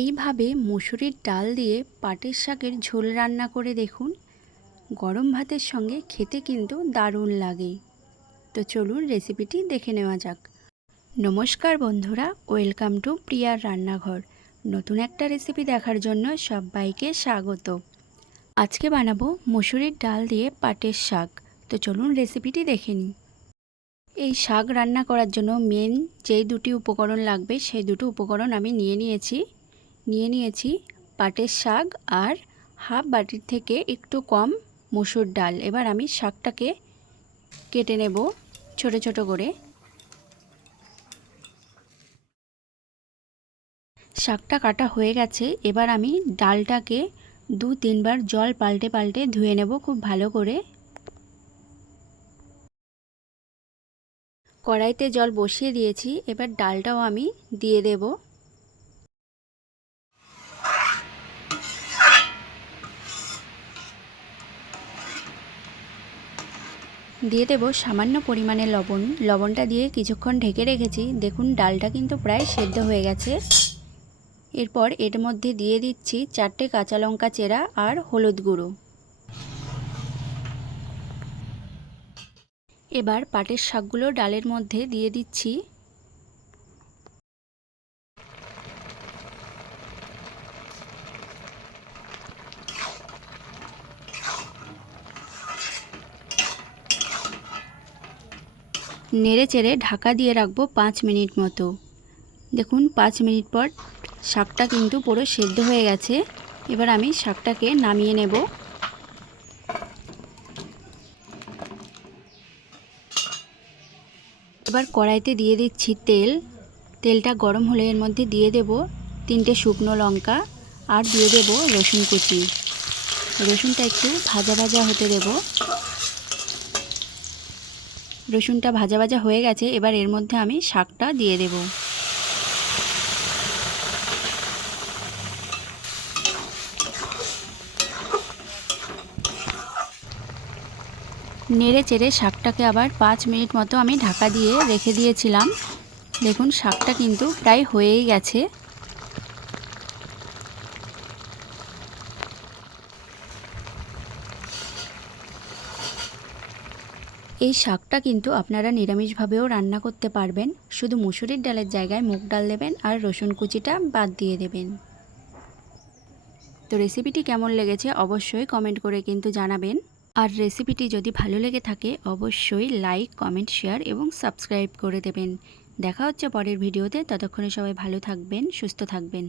এইভাবে মুসুরির ডাল দিয়ে পাটের শাকের ঝোল রান্না করে দেখুন, গরম ভাতের সঙ্গে খেতে কিন্তু দারুণ লাগে। তো চলুন রেসিপিটি দেখে নেওয়া যাক। নমস্কার বন্ধুরা, ওয়েলকাম টু প্রিয়ার রান্নাঘর। নতুন একটা রেসিপি দেখার জন্য সবাইকে স্বাগত। আজকে বানাবো মুসুরির ডাল দিয়ে পাটের শাক। তো চলুন রেসিপিটি দেখে নিই। এই শাক রান্না করার জন্য মেন যেই দুটি উপকরণ লাগবে সেই দুটো উপকরণ আমি নিয়ে নিয়েছি পাটের শাক আর হাফ বাটির থেকে একটু কম মসুর ডাল। এবার আমি শাকটাকে কেটে নেব ছোট ছোট করে। শাকটা কাটা হয়ে গেছে। এবার আমি ডালটাকে 2-3 বার জল পাল্টে পাল্টে ধুয়ে নেব খুব ভালো করে। কড়াইতে জল বসিয়ে দিয়েছি, এবার ডালটাও আমি দিয়ে দেব। দিয়ে দেব সামান্য পরিমাণে লবণ। লবণটা দিয়ে কিছুক্ষণ ঢেকে রেখেছি। দেখুন ডালটা কিন্তু প্রায় সেদ্ধ হয়ে গেছে। এরপর এর মধ্যে দিয়ে দিচ্ছি 4টে কাঁচা লঙ্কা চেরা আর হলুদ গুঁড়ো। এবার পাটের শাকগুলো ডালের মধ্যে দিয়ে দিচ্ছি। নেড়ে চেড়ে ঢাকা দিয়ে রাখবো 5 মিনিট মতো। দেখুন 5 মিনিট পর শাকটা কিন্তু পুরো সেদ্ধ হয়ে গেছে। এবার আমি শাকটাকে নামিয়ে নেব। এবার কড়াইতে দিয়ে দিচ্ছি তেল। তেলটা গরম হলে এর মধ্যে দিয়ে দেব 3টে শুকনো লঙ্কা আর দিয়ে দেব রসুন কুচি। রসুনটা একটু ভাজা ভাজা হতে দেব। রসুনটা ভাজা ভাজা হয়ে গেছে। এবার এর মধ্যে আমি শাকটা দিয়ে দেব। নেড়ে চেড়ে শাকটাকে আবার 5 মিনিট মতো আমি ঢাকা দিয়ে রেখে দিয়েছিলাম। দেখুন শাকটা কিন্তু প্রায় হয়েই গেছে। এই শাকটা কিন্তু আপনারা নিরামিষভাবেও রান্না করতে পারবেন। শুধু মুসুরির ডালের জায়গায় মুগ ডাল দেবেন আর রসুন কুচিটা বাদ দিয়ে দেবেন। তো রেসিপিটি কেমন লেগেছে অবশ্যই কমেন্ট করে কিন্তু জানাবেন। আর রেসিপিটি যদি ভালো লেগে থাকে অবশ্যই লাইক, কমেন্ট, শেয়ার এবং সাবস্ক্রাইব করে দেবেন। দেখা হচ্ছে পরের ভিডিওতে। ততক্ষণে সবাই ভালো থাকবেন, সুস্থ থাকবেন।